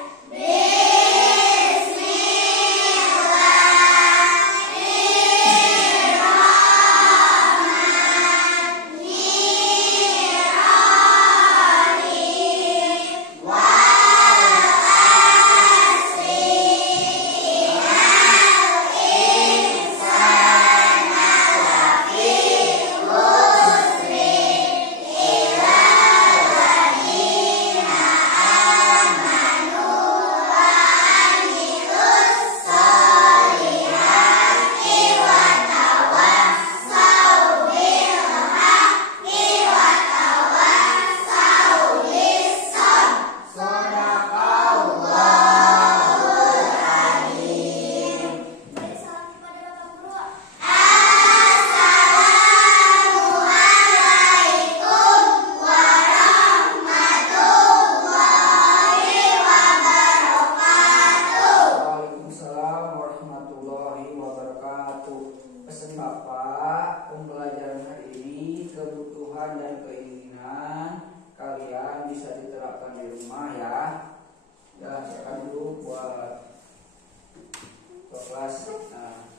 Beri salam kepada Bapak Guru. Waalaikumsalam warahmatullahi wabarakatuh. Pesan Bapak, pembelajaran hari ini kebutuhan dan keinginan kalian bisa diterapkan di rumah ya. Ya, silakan dulu buat kelas. Nah,